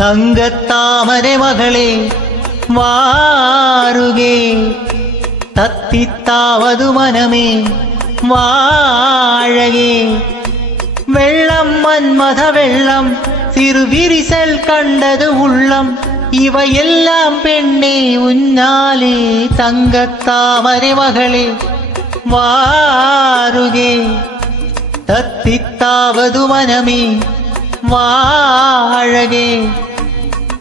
தங்கத்தாமரை மகளே வாருகே, தத்தித்தாவது மனமே வாழகே. வெள்ளம் மன்மத வெள்ளம், சிறு விரிசல் கண்டது உள்ளம், இவையெல்லாம் பெண்ணே உன்னாலே. தங்கத்தாமரை மகளே வாருகே, தத்தித்தாவது மனமே வாழகே.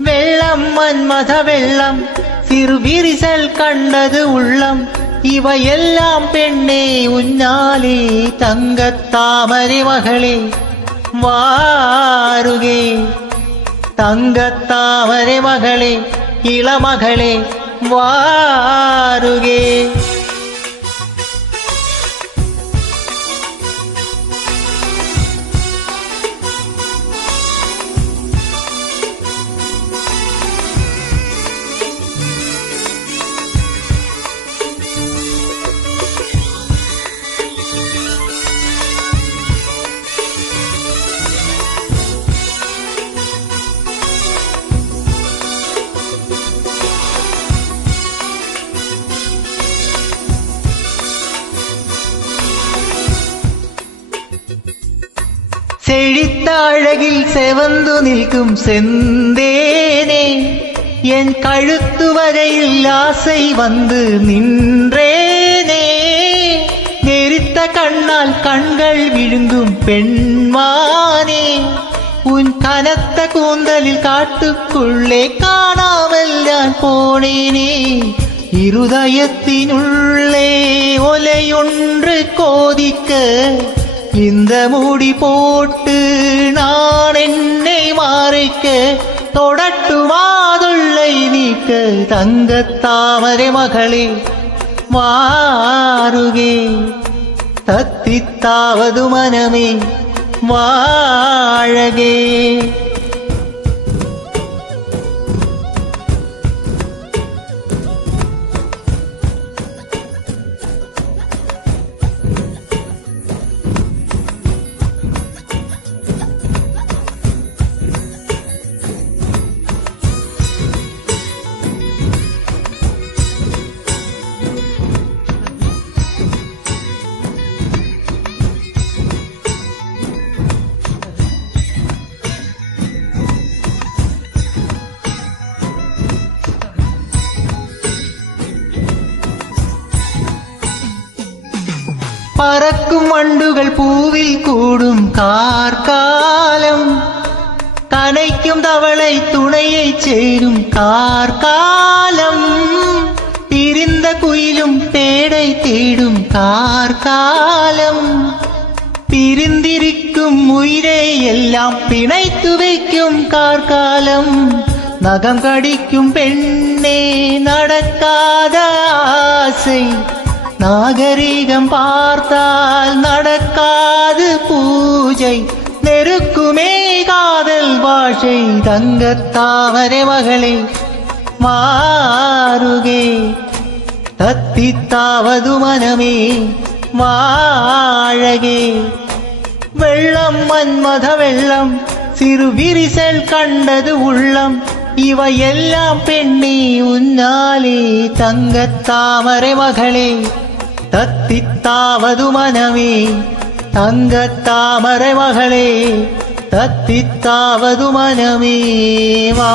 வெள்ளம் மன்மத வெள்ளம், சிறு விரிசல் கண்டது உள்ளம், இவையெல்லாம் பெண்ணே உன்னாலே. தங்கத்தாமரை மகளே வாருகே, தங்கத்தாமரை மகளே இளமகளே வாருகே. செழித்த அழகில் செவந்து நிற்கும் செந்தேனே, என் கழுத்து வரையில் ஆசை வந்து நின்றேனே. நெறித்த கண்ணால் கண்கள் விழுங்கும் பெண்மானே, உன் கனத்த கூந்தலில் காட்டுக்குள்ளே காணாமல் நான் போனேனே. இருதயத்தினுள்ளே ஒலையொன்று கோதிக்க, இந்த மூடி போட்டு நான் என்னை மாறிக்க, தொடட்டுமாதுள்ளை நீக்க. தங்கத்தாமரை மகளே வாருகே, தத்தித்தாவது மனமே வாழகே. பறக்கும் வண்டுகள் பூவில் கூடும் கார்காலம், கனைக்கும் தவளை துணையை சேரும் கார்காலம், பிரிந்த குயிலும் பேடை தேடும் கார்காலம், பிரிந்திருக்கும் உயிரை எல்லாம் பிணைத்து வைக்கும் கார்காலம். நகம் கடிக்கும் பெண்ணே நடக்காத ஆசை, நாகரீகம் பார்த்தால் நடக்காது பூஜை, நெருக்குமே காதல் பாஷை. தங்கத்தாமரை மகளே வாருகே, தத்தித்தாவது மனமே வாழகே. வெள்ளம் மன்மத வெள்ளம், சிறு விரிசல் கண்டது உள்ளம், இவையெல்லாம் பெண்ணே உன்னாலே. தங்கத்தாமரை மகளே தத்தித்தாவது மனமே, தங்கத்தாமரை மகளே தத்தித்தாவது மனமே வா.